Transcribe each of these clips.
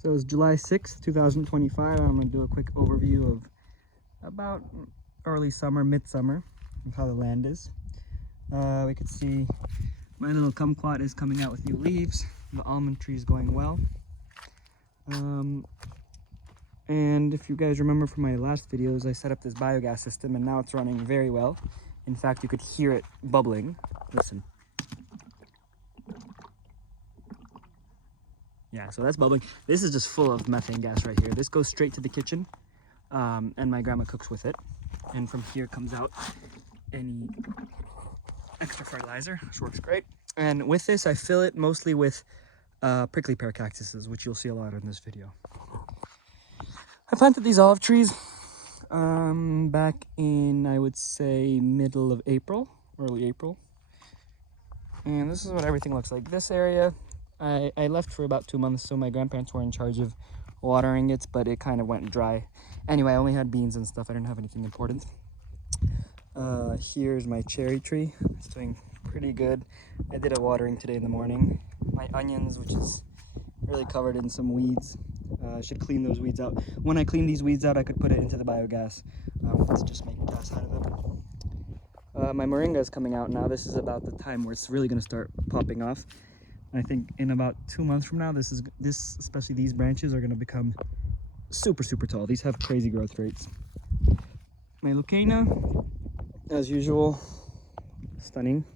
So it's July 6th, 2025. I'm going to do a quick overview of about early summer, midsummer, of how the land is. We can see my little kumquat is coming out with new leaves. The almond tree is going well. And if you guys remember from my last videos, I set up this biogas system and now it's running very well. In fact, you could hear it bubbling. Listen. Yeah, so that's bubbling. This is just full of methane gas right here. This goes straight to the kitchen, and my grandma cooks with it. And from here comes out any extra fertilizer, which works great. And with this, I fill it mostly with prickly pear cactuses, which you'll see a lot in this video. I planted these olive trees back in, I would say, middle of April, early April. And this is what everything looks like. This area, I left for about 2 months, so my grandparents were in charge of watering it, but it kind of went dry. Anyway, I only had beans and stuff. I didn't have anything important. Here's my cherry tree. It's doing pretty good. I did a watering today in the morning. My onions, which is really covered in some weeds. I should clean those weeds out. When I clean these weeds out, I could put it into the biogas to just make gas out of it. My moringa is coming out now. This is about the time where it's really going to start popping off. I think in about 2 months from now, especially these branches are going to become super tall. These have crazy growth rates. My lucana, as usual, stunning.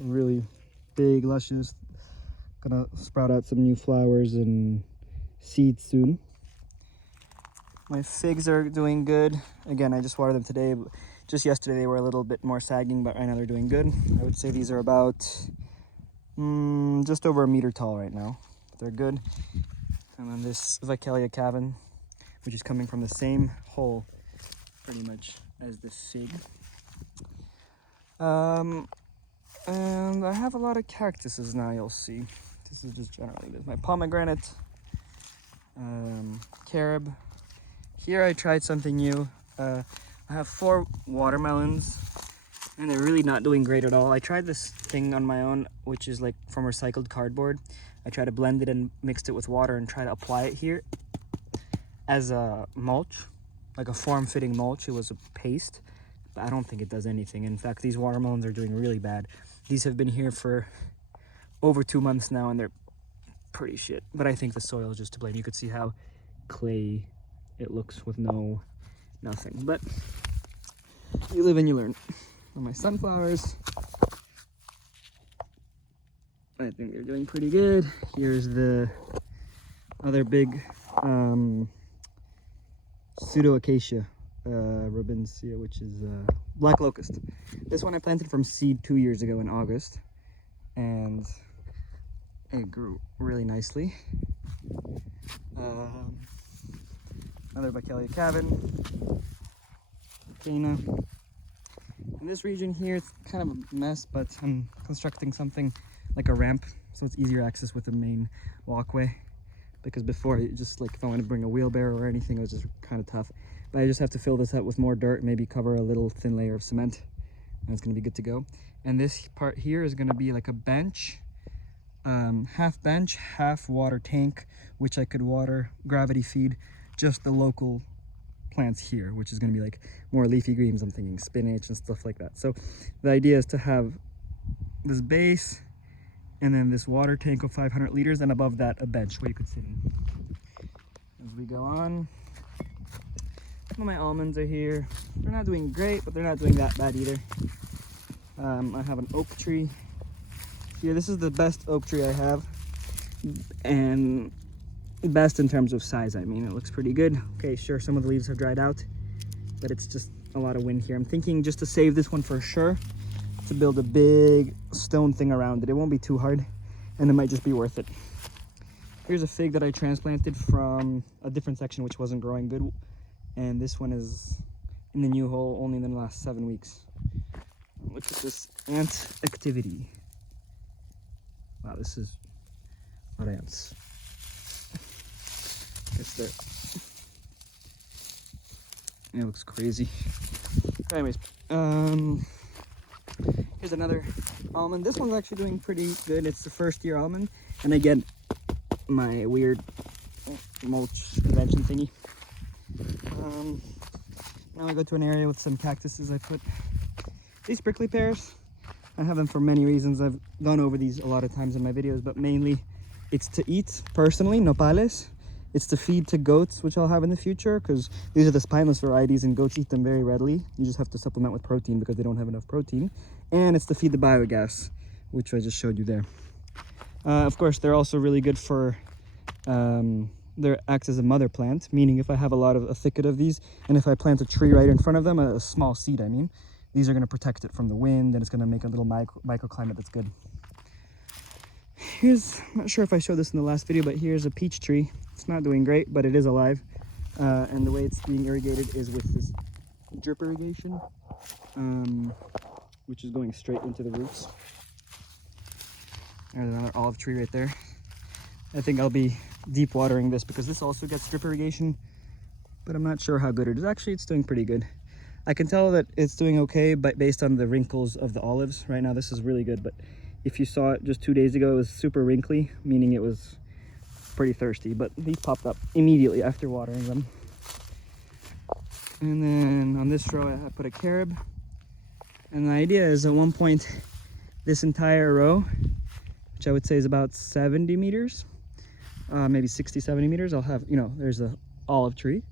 Really big, luscious. Gonna sprout out some new flowers and seeds soon. My figs are doing good. Again, I just watered them today. Just yesterday they were a little bit more sagging, but right now they're doing good. I would say these are about just over 1 meter tall right now. They're good. And then this Vicalia cavin, which is coming from the same hole pretty much as the fig. And I have a lot of cactuses now, you'll see. This is just generally this. My pomegranate, carob. Here I tried something new. I have 4 watermelons and they're really not doing great at all. I tried this thing on my own, which is like from recycled cardboard. I tried to blend it and mixed it with water and try to apply it here as a mulch, like a form-fitting mulch. It was a paste, but I don't think it does anything. In fact, these watermelons are doing really bad. These have been here for over 2 months now and they're pretty shit. But I think the soil is just to blame. You could see how clay it looks with nothing. But you live and you learn. And my sunflowers, I think they're doing pretty good. Here's the other big pseudo-acacia, Robinsia, which is black locust. This one I planted from seed 2 years ago in August, and it grew really nicely. Another Vicalia cavin, Cana. In this region here, it's kind of a mess, but I'm constructing something like a ramp, so it's easier access with the main walkway. Because before, just like if I want to bring a wheelbarrow or anything, it was just kind of tough. But I just have to fill this up with more dirt, maybe cover a little thin layer of cement, and it's going to be good to go. And this part here is going to be like a bench, half bench, half water tank, which I could water, gravity feed just the local plants here, which is going to be like more leafy greens. I'm thinking spinach and stuff like that. So the idea is to have this base and then this water tank of 500 liters, and above that a bench where you could sit in. As we go on, some of my almonds are here. They're not doing great, but they're not doing that bad either. I have an oak tree here. This is the best oak tree I have, and best in terms of size. I mean, it looks pretty good. Okay, sure, some of the leaves have dried out, but it's just a lot of wind here. I'm thinking just to save this one for sure, to build a big stone thing around it. It won't be too hard, and it might just be worth it. Here's a fig that I transplanted from a different section which wasn't growing good, and this one is in the new hole only in the last 7 weeks. Look at this ant activity. Wow, this is a lot of ants. It's there. It looks crazy. Anyways, here's another almond. This one's actually doing pretty good. It's the first year almond, and again, my weird mulch convention thingy. Now I go to an area with some cactuses. I put these prickly pears. I have them for many reasons. I've gone over these a lot of times in my videos, but mainly it's to eat personally, nopales. It's to feed to goats, which I'll have in the future, because these are the spineless varieties and goats eat them very readily. You just have to supplement with protein because they don't have enough protein. And it's to feed the biogas, which I just showed you there. Of course, they're also really good for, they acts as a mother plant, meaning if I have a thicket of these, and if I plant a tree right in front of them, a small seed I mean, these are going to protect it from the wind, and it's going to make a little microclimate that's good. I'm not sure if I showed this in the last video, but here's a peach tree. It's not doing great, but it is alive. And the way it's being irrigated is with this drip irrigation, which is going straight into the roots. There's another olive tree right there. I think I'll be deep watering this because this also gets drip irrigation, but I'm not sure how good it is. Actually, it's doing pretty good. I can tell that it's doing okay, but based on the wrinkles of the olives. Right now, this is really good, but if you saw it just 2 days ago, it was super wrinkly, meaning it was pretty thirsty, but these popped up immediately after watering them. And then on this row, I put a carob. And the idea is at one point, this entire row, which I would say is about 70 meters, maybe 60, 70 meters, I'll have, there's a olive tree,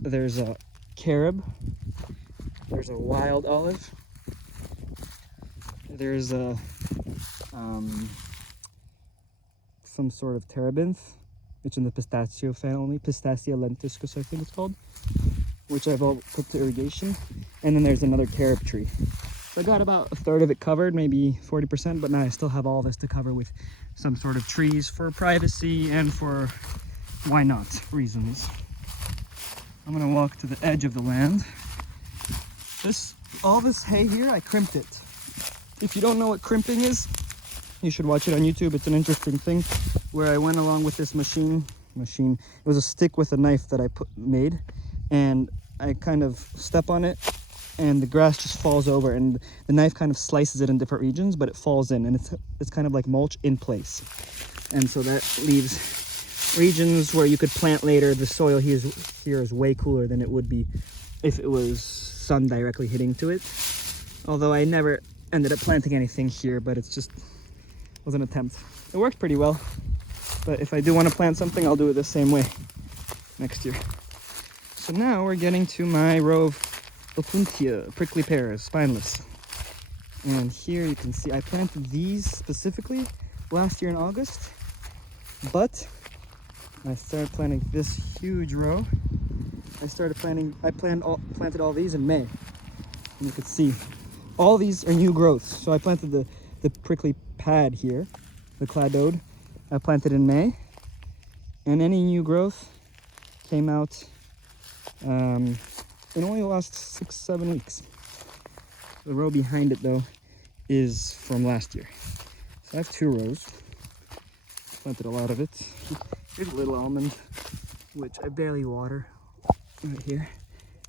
there's a carob, there's a wild olive, there's a some sort of terebinth, which in the pistachio family, Pistacia lentiscus I think it's called, which I've all put to irrigation. And then there's another carob tree. So I got about a third of it covered, maybe 40%, but now I still have all this to cover with some sort of trees for privacy and for why not reasons. I'm gonna walk to the edge of the land. All this hay here, I crimped it. If you don't know what crimping is, you should watch it on YouTube. It's an interesting thing where I went along with this machine. It was a stick with a knife that I made, and I kind of step on it and the grass just falls over, and the knife kind of slices it in different regions, but it falls in, and it's kind of like mulch in place. And so that leaves regions where you could plant later. The soil here is way cooler than it would be if it was sun directly hitting to it. Although I never ended up planting anything here, but it's just was an attempt. It worked pretty well, but if I do want to plant something, I'll do it the same way next year. So now we're getting to my row of opuntia, prickly pears, spineless. And here you can see I planted these specifically last year in August, but I started planting this huge row. I planted all these in May. And you can see all these are new growths. So I planted the prickly pad here, the cladode. I planted in May, and any new growth came out in only the last 6-7 weeks. The row behind it though is from last year. So I have 2 rows. Planted a lot of it. Here's a little almond, which I barely water right here.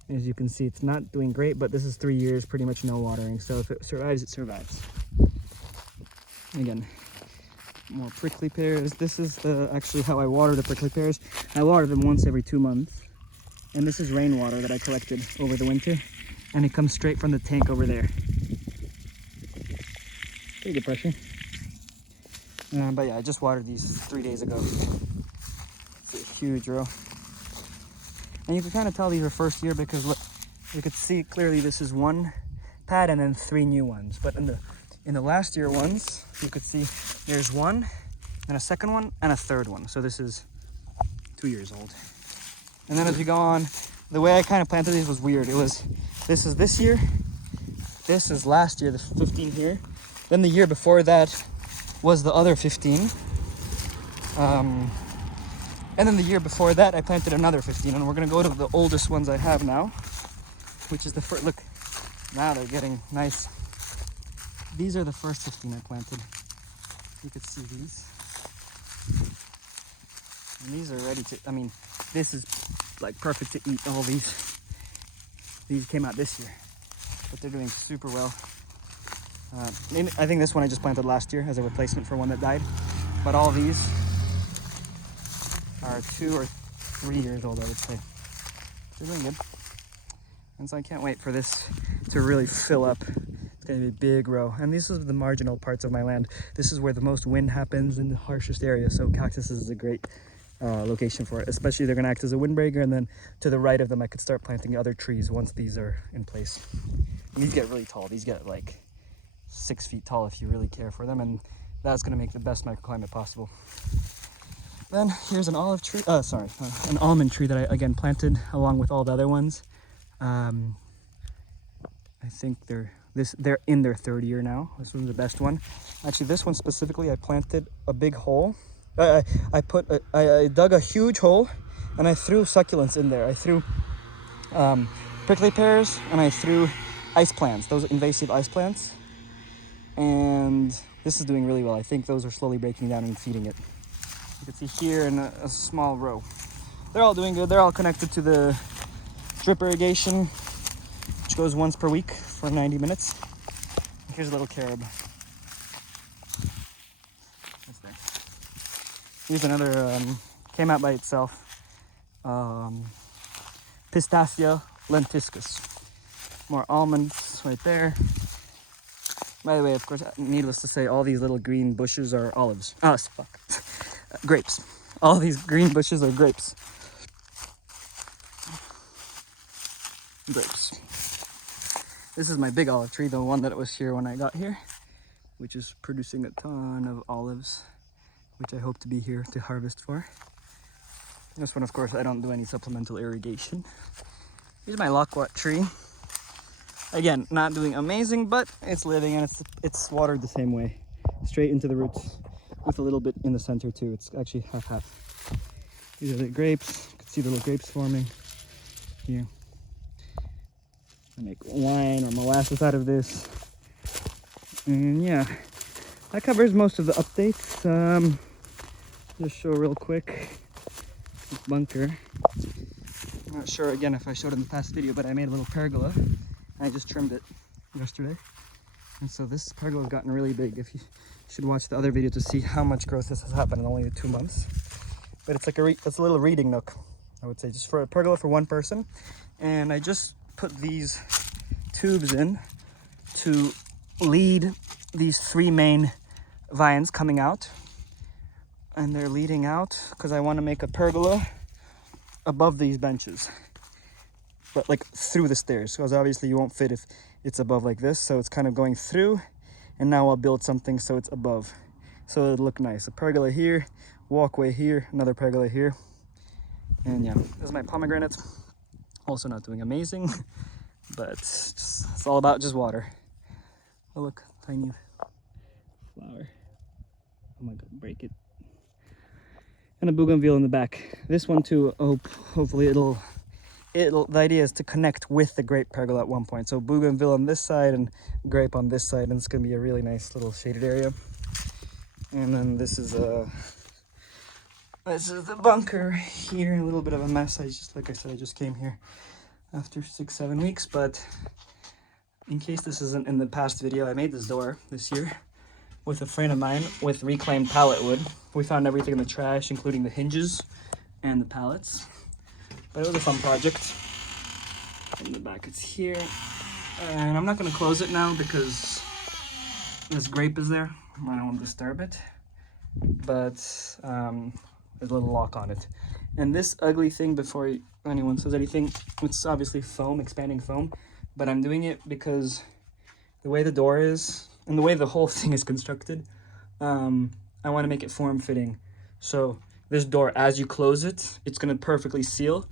As you can see, it's not doing great, but this is 3 years, pretty much no watering. So if it survives, it survives. Again, more prickly pears. This is actually how I water the prickly pears. I water them once every 2 months. And this is rainwater that I collected over the winter. And it comes straight from the tank over there. Pretty good pressure. But yeah, I just watered these 3 days ago. It's a huge row. And you can kind of tell these are first year because look, you could see clearly this is 1 pad and then 3 new ones. But in the last year ones, you could see there's 1 and a second one and a third one. So this is 2 years old. And then as we go on, the way I kind of planted these was weird. This is this year, this is last year, the 15 here. Then the year before that was the other 15. And then the year before that, I planted another 15. And we're gonna go to the oldest ones I have now, which is the first, look, now they're getting nice. These are the first 15 I planted. You could see these. And these are ready to, this is like perfect to eat, all these. These came out this year, but they're doing super well. I think this one I just planted last year as a replacement for one that died. But all these are 2 or 3 years old, I would say. They're doing good. And so I can't wait for this to really fill up. It's gonna be a big row. And these are the marginal parts of my land. This is where the most wind happens in the harshest area. So cactuses is a great location for it. Especially they're gonna act as a windbreaker, and then to the right of them I could start planting other trees once these are in place. And these get really tall. These get like 6 feet tall if you really care for them, and that's gonna make the best microclimate possible. Then here's an olive tree, an almond tree that I again planted along with all the other ones. I think they're in their 3rd year now. This one's the best one. Actually, this one specifically, I planted a big hole. I dug a huge hole and I threw succulents in there. I threw prickly pears and I threw ice plants, those invasive ice plants. And this is doing really well. I think those are slowly breaking down and feeding it. You can see here in a small row. They're all doing good. They're all connected to the drip irrigation, which goes once per week for 90 minutes. Here's a little carob. That's there. Here's another, came out by itself. Pistacia lentiscus. More almonds right there. By the way, of course, needless to say, all these little green bushes are olives. Oh, fuck. Grapes. All these green bushes are grapes. Grapes. This is my big olive tree, the one that was here when I got here, which is producing a ton of olives, which I hope to be here to harvest for. This one, of course, I don't do any supplemental irrigation. Here's my loquat tree. Again, not doing amazing, but it's living, and it's watered the same way, straight into the roots, with a little bit in the center too. It's actually half-half. These are the grapes. You can see the little grapes forming here. I make wine or molasses out of this. And yeah, that covers most of the updates. Just show real quick this bunker. I'm not sure again if I showed in the past video, but I made a little pergola. I just trimmed it yesterday. And so this pergola has gotten really big. If you should watch the other video to see how much growth this has happened in only 2 months. But it's like it's a little reading nook, I would say, just for a pergola for one person. And I just put these tubes in to lead these 3 main vines coming out. And they're leading out because I want to make a pergola above these benches, but like through the stairs, because obviously you won't fit if it's above like this. So it's kind of going through, and now I'll build something so it's above, so it'll look nice. A pergola here, walkway here, another pergola here. And yeah, this is my pomegranate. Also not doing amazing, but it's all about just water. Oh look, tiny flower. Oh my god, break it. And a bougainville in the back. This one too, hopefully it'll the idea is to connect with the grape pergola at one point. So bougainville on this side and grape on this side, and it's gonna be a really nice little shaded area. And then this is the bunker here, a little bit of a mess. Like I said, I just came here after 6-7 weeks, but in case this isn't in the past video, I made this door this year with a friend of mine with reclaimed pallet wood. We found everything in the trash, including the hinges and the pallets. But it was a fun project. In the back, it's here. And I'm not gonna close it now because this grape is there. I don't want to disturb it. But there's a little lock on it. And this ugly thing, before anyone says anything, it's obviously foam, expanding foam. But I'm doing it because the way the door is, and the way the whole thing is constructed, I want to make it form-fitting. So this door, as you close it, it's going to perfectly seal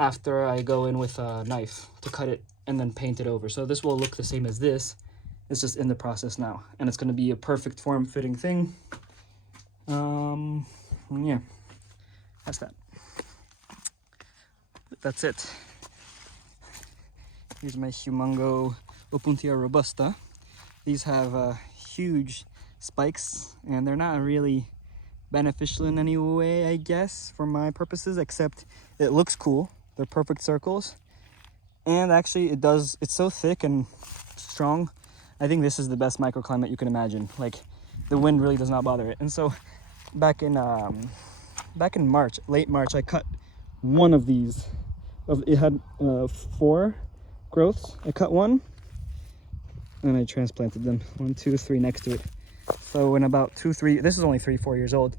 after I go in with a knife to cut it and then paint it over. So this will look the same as this. It's just in the process now. And it's going to be a perfect form-fitting thing. Yeah, that's that. That's it. Here's my humongo Opuntia robusta. These have huge spikes, and they're not really beneficial in any way, I guess, for my purposes, except it looks cool. They're perfect circles, and actually it's so thick and strong. I think this is the best microclimate you can imagine. Like, the wind really does not bother it. And so back in back in March, late March, I cut one of these. It had 4 growths. I cut one and I transplanted them. 1, 2, 3 next to it. So in about 2, 3, this is only 3 years old.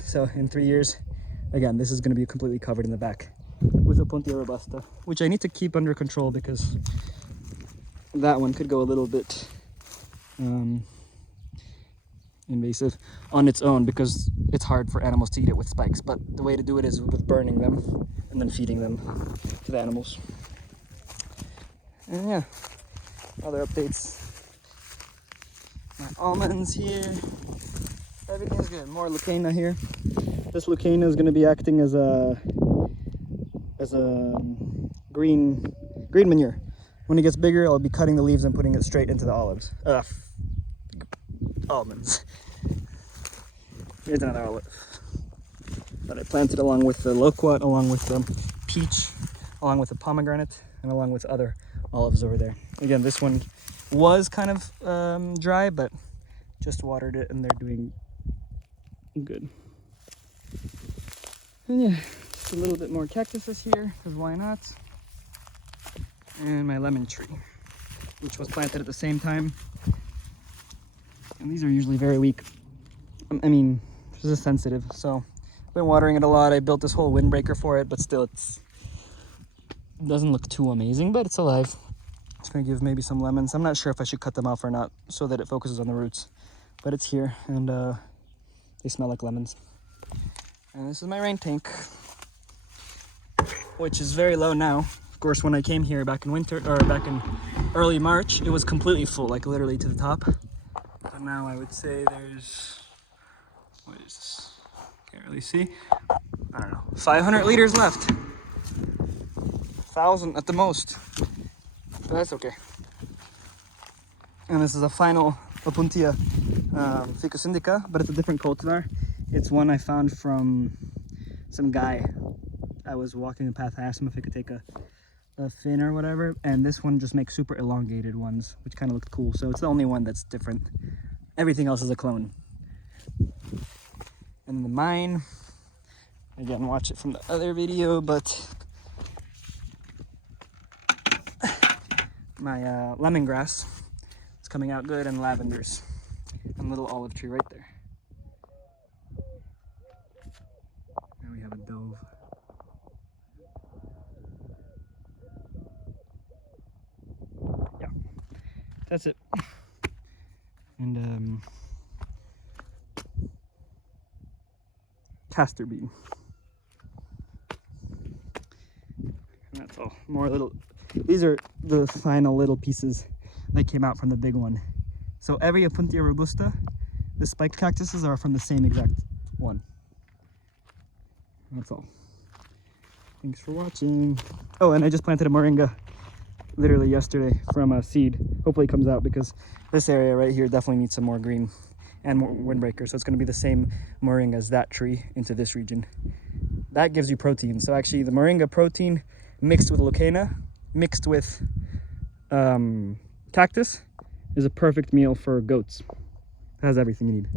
So in 3 years, again, this is going to be completely covered in the back with Opuntia robusta, which I need to keep under control because that one could go a little bit invasive on its own because it's hard for animals to eat it with spikes. But the way to do it is with burning them and then feeding them to the animals. And yeah, other updates. My almonds here. Everything's good. More leucaena here. This leucaena is going to be acting as a green manure. When it gets bigger, I'll be cutting the leaves and putting it straight into the almonds. Here's another olive that I planted along with the loquat, along with the peach, along with the pomegranate, and along with other olives over there. Again, this one was kind of dry, but just watered it and they're doing good. And yeah, just a little bit more cactuses here, because why not? And my lemon tree, which was planted at the same time. And these are usually very weak. I mean, this is sensitive, so I've been watering it a lot. I built this whole windbreaker for it, but still it doesn't look too amazing, but it's alive. It's gonna give maybe some lemons. I'm not sure if I should cut them off or not so that it focuses on the roots, but it's here and they smell like lemons. And this is my rain tank, which is very low now. Of course, when I came here back in winter, or back in early March, it was completely full, like literally to the top. But now I would say there's, what is this? Can't really see. I don't know, 500 liters left. 1,000 at the most, but that's okay. And this is a final Opuntia Ficus indica, but it's a different cultivar. It's one I found from some guy. I was walking the path, I asked him if I could take a fin or whatever, and this one just makes super elongated ones, which kind of looked cool. So it's the only one that's different. Everything else is a clone. And the mine, again, watch it from the other video, but my lemongrass is coming out good, and lavenders, and little olive tree right there. And we have a dove. Yeah, that's it. And castor bean. And that's all. More little, these are the final little pieces that came out from the big one. So every Opuntia robusta, the spiked cactuses are from the same exact one. That's all. Thanks for watching. Oh, and I just planted a moringa literally yesterday from a seed. Hopefully it comes out, because this area right here definitely needs some more green and more windbreaker. So it's going to be the same moringa as that tree into this region. That gives you protein. So actually the moringa protein mixed with leucaena, mixed with cactus, is a perfect meal for goats. It has everything you need.